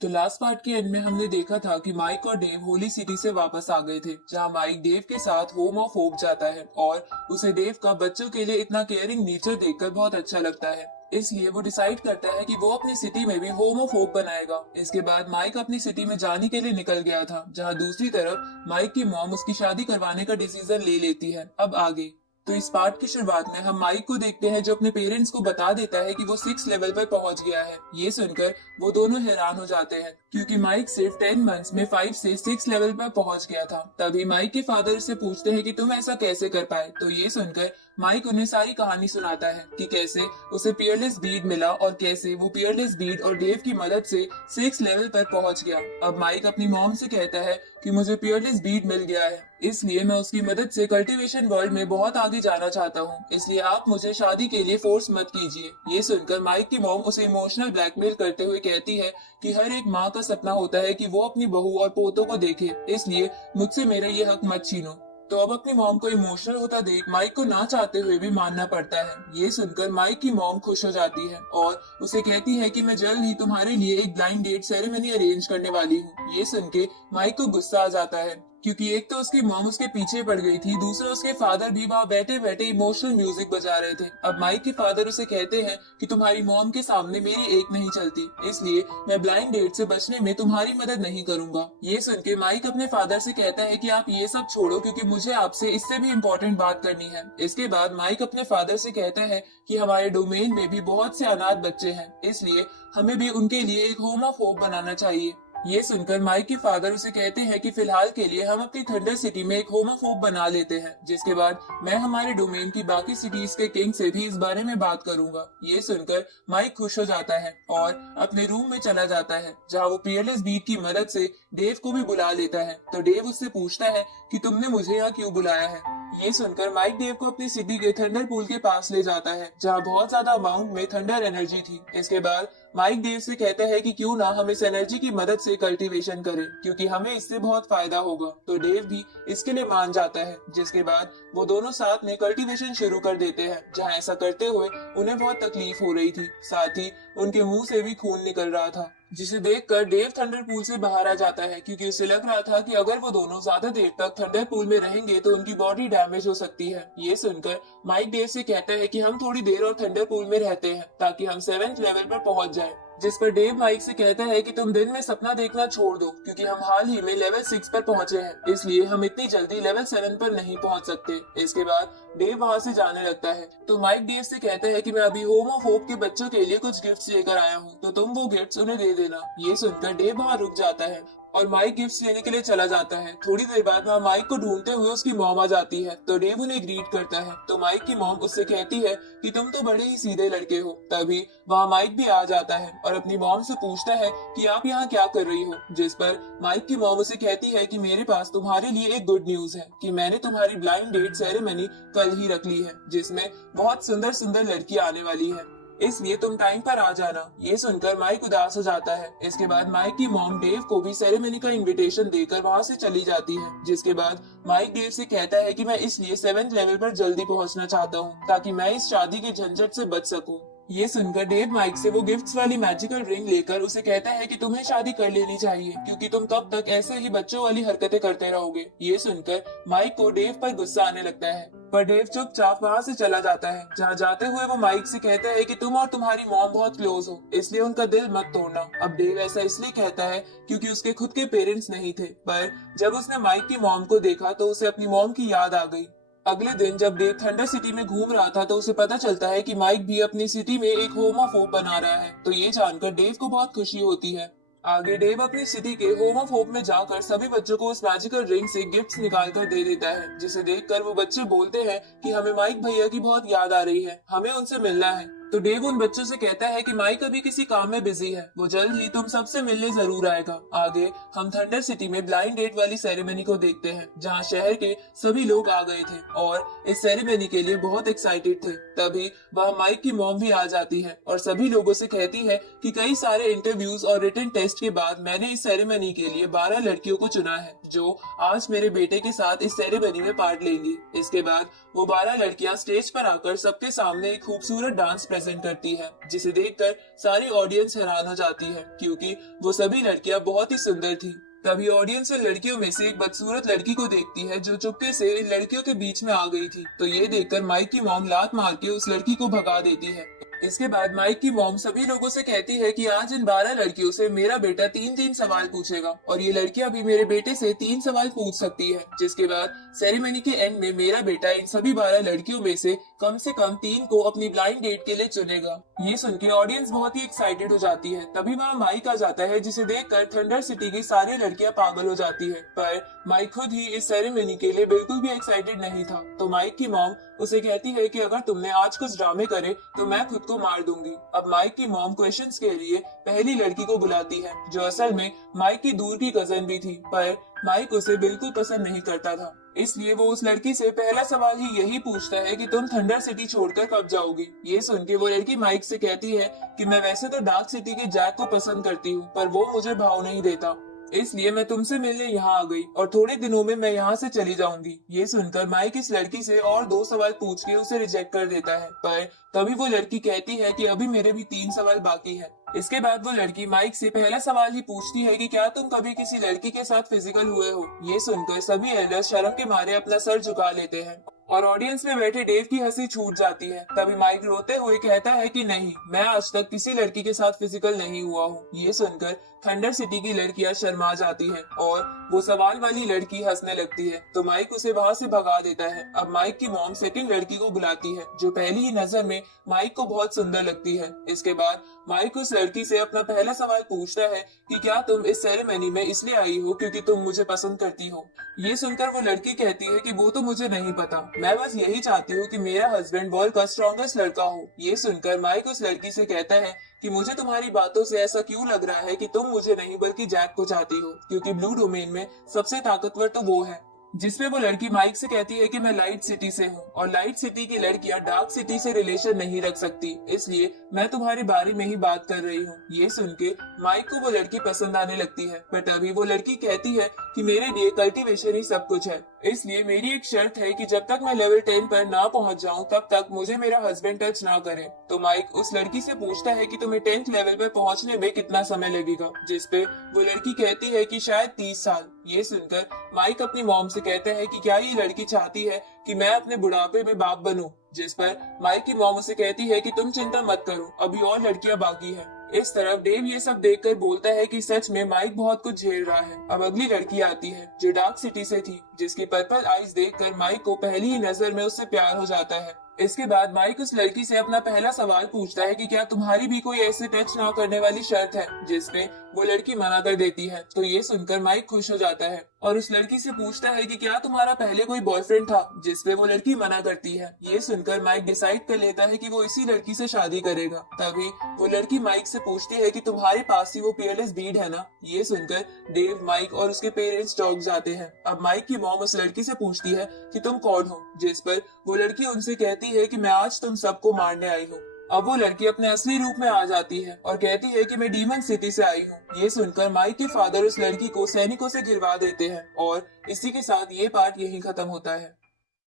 तो last part के and में हमने देखा था कि माइक और डेव होली सिटी से वापस आ गए थे, जहां माइक डेव के साथ होम ऑफ होप जाता है और उसे डेव का बच्चों के लिए इतना केयरिंग नेचर देखकर बहुत अच्छा लगता है। इसलिए वो डिसाइड करता है कि वो अपनी सिटी में भी होम ऑफ होप बनाएगा। इसके बाद माइक अपनी सिटी में जाने के लिए निकल गया था, जहाँ दूसरी तरफ माइक की मॉम उसकी शादी करवाने का डिसीजन ले लेती है। अब आगे तो इस पार्ट की शुरुआत में हम माइक को देखते हैं, जो अपने पेरेंट्स को बता देता है कि वो 6 लेवल पर पहुंच गया है। ये सुनकर वो दोनों हैरान हो जाते हैं, क्योंकि माइक सिर्फ 10 मंथ्स में 5 से 6 लेवल पर पहुंच गया था। तभी माइक के फादर से पूछते हैं कि तुम ऐसा कैसे कर पाए। तो ये सुनकर माइक उन्हें सारी कहानी सुनाता है कि कैसे उसे पियरलेस बीड मिला और कैसे वो पियरलेस बीड और डेव की मदद से 6 लेवल पर पहुंच गया। अब माइक अपनी मॉम से कहता है कि मुझे पियरलेस बीड मिल गया है, इसलिए मैं उसकी मदद से कल्टीवेशन वर्ल्ड में बहुत आगे जाना चाहता हूँ, इसलिए आप मुझे शादी के लिए फोर्स मत कीजिए। ये सुनकर माइक की मॉम उसे इमोशनल ब्लैकमेल करते हुए कहती है कि हर एक माँ का सपना होता है कि वो अपनी बहू और पोतों को देखे, इसलिए मुझसे मेरा ये हक मत छीनो। तो अब अपनी मॉम को इमोशनल होता देख माइक को ना चाहते हुए भी मानना पड़ता है। ये सुनकर माइक की मॉम खुश हो जाती है और उसे कहती है कि मैं जल्द ही तुम्हारे लिए एक ब्लाइंड डेट सेरेमनी अरेंज करने वाली हूँ। ये सुन के माइक को गुस्सा आ जाता है, क्योंकि एक तो उसकी मॉम उसके पीछे पड़ गई थी, दूसरा उसके फादर भी वहाँ बैठे बैठे इमोशनल म्यूजिक बजा रहे थे। अब माइक के फादर उसे कहते हैं कि तुम्हारी मॉम के सामने मेरी एक नहीं चलती, इसलिए मैं ब्लाइंड डेट से बचने में तुम्हारी मदद नहीं करूंगा। ये सुन के माइक अपने फादर से कहता है कि आप ये सब छोड़ो, क्योंकि मुझे आपसे इससे भी इम्पोर्टेंट बात करनी है। इसके बाद माइक अपने फादर से कहता है कि हमारे डोमेन में भी बहुत से अनाथ बच्चे हैं, इसलिए हमें भी उनके लिए एक होम ऑफ होप बनाना चाहिए। ये सुनकर माइक के फादर उसे कहते हैं कि फिलहाल के लिए हम अपनी थंडर सिटी में एक होम ऑफ होप बना लेते हैं, जिसके बाद मैं हमारे डोमेन की बाकी सिटीज के किंग से भी इस बारे में बात करूंगा। ये सुनकर माइक खुश हो जाता है और अपने रूम में चला जाता है, जहाँ वो पियरलेस बीट की मदद से डेव को भी बुला लेता है। तो डेव उससे पूछता है कि तुमने मुझे यहाँ क्यों बुलाया है। ये सुनकर माइक डेव को अपनी सिटी के थंडर पूल के पास ले जाता है, जहाँ बहुत ज्यादा अमाउंट में थंडर एनर्जी थी। इसके बाद माइक डेव से कहता है कि क्यों ना हम इस एनर्जी की मदद से कल्टीवेशन करें, क्योंकि हमें इससे बहुत फायदा होगा। तो डेव भी इसके लिए मान जाता है, जिसके बाद वो दोनों साथ में कल्टीवेशन शुरू कर देते हैं, जहाँ ऐसा करते हुए उन्हें बहुत तकलीफ हो रही थी, साथ ही उनके मुंह से भी खून निकल रहा था, जिसे देखकर डेव थंडर पूल से बाहर आ जाता है, क्योंकि उसे लग रहा था कि अगर वो दोनों ज्यादा देर तक थंडर पूल में रहेंगे तो उनकी बॉडी डैमेज हो सकती है। ये सुनकर माइक डेव से कहता है कि हम थोड़ी देर और थंडर पूल में रहते हैं, ताकि हम 7th लेवल पर पहुंच जाएं। जिस पर डेव माइक से कहता है कि तुम दिन में सपना देखना छोड़ दो, क्योंकि हम हाल ही में लेवल 6 पर पहुंचे हैं, इसलिए हम इतनी जल्दी लेवल 7 पर नहीं पहुंच सकते। इसके बाद डेव वहां से जाने लगता है। तो माइक डेव से कहता है कि मैं अभी होम ऑफ होप के बच्चों के लिए कुछ गिफ्ट्स लेकर आया हूँ, तो तुम वो गिफ्ट्स उन्हें दे देना। ये सुनकर डेव वहाँ रुक जाता है और माइक गिफ्ट्स लेने के लिए चला जाता है। थोड़ी देर बाद वहाँ माइक को ढूंढते हुए उसकी मॉम आ जाती है, तो डेव उन्हें ग्रीट करता है। तो माइक की मॉम उससे कहती है कि तुम तो बड़े ही सीधे लड़के हो। तभी वहाँ माइक भी आ जाता है और अपनी मॉम से पूछता है कि आप यहाँ क्या कर रही हो, जिस पर माइक की मॉम उसे कहती है कि मेरे पास तुम्हारे लिए एक गुड न्यूज है, कि मैंने तुम्हारी ब्लाइंड डेट सेरेमनी कल ही रख ली है, जिसमें बहुत सुंदर सुंदर लड़की आने वाली है, इसलिए तुम टाइम पर आ जाना। ये सुनकर माइक उदास हो जाता है। इसके बाद माइक की मॉम डेव को भी सेरेमनी का इनविटेशन देकर वहाँ से चली जाती है, जिसके बाद माइक डेव से कहता है कि मैं इसलिए 7th लेवल पर जल्दी पहुँचना चाहता हूँ, ताकि मैं इस शादी के झंझट से बच सकूँ। ये सुनकर डेव माइक से वो गिफ्ट्स वाली मैजिकल रिंग लेकर उसे कहता है कि तुम्हें शादी कर लेनी चाहिए, क्योंकि तुम कब तक ऐसे ही बच्चों वाली हरकतें करते रहोगे। ये सुनकर माइक को डेव पर गुस्सा आने लगता है, पर डेव चुपचाप वहाँ से चला जाता है। जहाँ जाते हुए वो माइक से कहता है कि तुम और तुम्हारी मॉम बहुत क्लोज हो, इसलिए उनका दिल मत तोड़ना। अब डेव ऐसा इसलिए कहता है क्योंकि उसके खुद के पेरेंट्स नहीं थे, पर जब उसने माइक की मॉम को देखा तो उसे अपनी मॉम की याद आ गई। अगले दिन जब डेव थंडर सिटी में घूम रहा था, तो उसे पता चलता है कि माइक भी अपनी सिटी में एक होम ऑफ होप बना रहा है। तो ये जानकर डेव को बहुत खुशी होती है। आगे डेव अपनी सिटी के होम ऑफ होप में जाकर सभी बच्चों को उस मैजिकल रिंग से गिफ्ट्स निकाल कर दे देता है, जिसे देखकर वो बच्चे बोलते हैं कि हमें माइक भैया की बहुत याद आ रही है, हमें उनसे मिलना है। तो डेव उन बच्चों से कहता है कि माइक अभी किसी काम में बिजी है, वो जल्द ही तुम सबसे मिलने जरूर आएगा। आगे हम थंडर सिटी में ब्लाइंड डेट वाली सेरेमनी को देखते हैं, जहाँ शहर के सभी लोग आ गए थे और इस सेरेमनी के लिए बहुत एक्साइटेड थे। तभी वह माइक की मॉम भी आ जाती है और सभी लोगों से कहती है कि कई सारे इंटरव्यूज और रिटन टेस्ट के बाद मैंने इस सेरेमनी के लिए 12 लड़कियों को चुना है, जो आज मेरे बेटे के साथ इस सेरेमनी में पार्ट लेंगी। इसके बाद वो 12 लड़कियां स्टेज पर आकर सबके सामने एक खूबसूरत डांस प्रेजेंट करती है, जिसे देखकर सारी ऑडियंस हैरान हो जाती है क्योंकि वो सभी लड़कियां बहुत ही सुंदर थी। तभी ऑडियंस उन लड़कियों में से एक बदसूरत लड़की को देखती है जो चुपके से इन लड़कियों के बीच में आ गई थी। तो ये देखकर माइक की मॉम लात मार के उस लड़की को भगा देती है। इसके बाद माइक की मॉम सभी लोगों से कहती है कि आज इन 12 लड़कियों से मेरा बेटा 3-3 सवाल पूछेगा और ये लड़कियां भी मेरे बेटे से 3 सवाल पूछ सकती है, जिसके बाद सेरेमनी के एंड में मेरा बेटा इन सभी 12 लड़कियों में से कम 3 को अपनी ब्लाइंड डेट के लिए चुनेगा। ये सुन के ऑडियंस बहुत ही एक्साइटेड हो जाती है। तभी वहाँ माइक आ जाता है, जिसे देखकर थंडर सिटी की सारी लड़कियां पागल हो जाती है, पर माइक खुद ही इस सेरेमनी के लिए बिल्कुल भी एक्साइटेड नहीं था। तो माइक की मॉम उसे कहती है कि अगर तुमने आज कुछ ड्रामे करे तो मैं खुद को मार दूंगी। अब माइक की मॉम क्वेश्चंस के लिए पहली लड़की को बुलाती है, जो असल में माइक की दूर की कजन भी थी, पर माइक उसे बिल्कुल पसंद नहीं करता था। इसलिए वो उस लड़की से पहला सवाल ही यही पूछता है कि तुम थंडर सिटी छोड़कर कब जाओगी। ये सुन के वो लड़की माइक से कहती है कि मैं वैसे तो डार्क सिटी के जैक को पसंद करती हूँ, पर वो मुझे भाव नहीं देता, इसलिए मैं तुमसे मिलने यहाँ आ गई और थोड़े दिनों में मैं यहाँ से चली जाऊंगी। ये सुनकर माइक इस लड़की से और 2 सवाल पूछ के उसे रिजेक्ट कर देता है, पर तभी वो लड़की कहती है कि अभी मेरे भी 3 सवाल बाकी है। इसके बाद वो लड़की माइक से पहला सवाल ही पूछती है कि क्या तुम कभी किसी लड़की के साथ फिजिकल हुए हो। ये सुनकर सभी एल्डर्स शर्म के मारे अपना सर झुका लेते हैं और ऑडियंस में बैठे डेव की हंसी छूट जाती है। तभी माइक रोते हुए कहता है कि नहीं, मैं आज तक किसी लड़की के साथ फिजिकल नहीं हुआ हूँ। ये सुनकर थंडर सिटी की लड़कियां शर्मा जाती हैं और वो सवाल वाली लड़की हंसने लगती है, तो माइक उसे वहाँ से भगा देता है। अब माइक की मॉम सेकंड लड़की को बुलाती है, जो पहली ही नजर में माइक को बहुत सुंदर लगती है। इसके बाद माइक उस लड़की से अपना पहला सवाल पूछता है कि क्या तुम इस सेरेमनी में इसलिए आई हो क्योंकि तुम मुझे पसंद करती हो। ये सुनकर वो लड़की कहती है कि वो तो मुझे नहीं पता, मैं बस यही चाहती हूँ कि मेरा हस्बैंड वर्ल्ड का स्ट्रॉन्गेस्ट लड़का हो। ये सुनकर माइक उस लड़की से कहता है कि मुझे तुम्हारी बातों से ऐसा क्यों लग रहा है कि तुम मुझे नहीं बल्कि जैक को चाहती हो, क्योंकि ब्लू डोमेन में सबसे ताकतवर तो वो है। जिसपे वो लड़की माइक से कहती है कि मैं लाइट सिटी से हूँ और लाइट सिटी की लड़कियां डार्क सिटी से रिलेशन नहीं रख सकती, इसलिए मैं तुम्हारे बारे में ही बात कर रही हूँ। ये सुन के माइक को वो लड़की पसंद आने लगती है, पर तभी वो लड़की कहती है कि मेरे लिए कल्टीवेशन ही सब कुछ है, इसलिए मेरी एक शर्त है कि जब तक मैं लेवल 10 पर ना पहुंच जाऊं तब तक मुझे मेरा हस्बैंड टच ना करे। तो माइक उस लड़की से पूछता है कि तुम्हें 10th लेवल पर पहुंचने में कितना समय लगेगा, जिसपे वो लड़की कहती है कि शायद 30 साल। ये सुनकर माइक अपनी मॉम से कहता है कि क्या ये लड़की चाहती है कि मैं अपने बुढ़ापे में बाप बनूं, जिस पर माइक की मॉम उसे कहती है कि तुम चिंता मत करो, अभी और लड़कियां बाकी है। इस तरफ डेव ये सब देखकर बोलता है कि सच में माइक बहुत कुछ झेल रहा है। अब अगली लड़की आती है जो डार्क सिटी से थी, जिसकी पर्पल आईज देखकर माइक को पहली ही नजर में उससे प्यार हो जाता है। इसके बाद माइक उस लड़की से अपना पहला सवाल पूछता है कि क्या तुम्हारी भी कोई ऐसे टच ना करने वाली शर्त है, जिसपे वो लड़की मना कर देती है। तो ये सुनकर माइक खुश हो जाता है और उस लड़की से पूछता है कि क्या तुम्हारा पहले कोई बॉयफ्रेंड था, जिसपे वो लड़की मना करती है। ये सुनकर माइक डिसाइड कर लेता है कि वो इसी लड़की से शादी करेगा। तभी वो लड़की माइक से पूछती है कि तुम्हारे पास ही वो पीयरलेस ब्रीड है ना। ये सुनकर डेव, माइक और उसके पेरेंट्स चौंक जाते हैं। अब माइक की मॉम उस लड़की से पूछती है कि तुम कौन हो, जिस पर वो लड़की उनसे कहती है कि मैं आज तुम सबको मारने आई हूँ। अब वो लड़की अपने असली रूप में आ जाती है और कहती है कि मैं डीमन सिटी से आई हूँ। ये सुनकर माइक के फादर उस लड़की को सैनिकों से गिरवा देते हैं और इसी के साथ ये पार्ट यहीं खत्म होता है।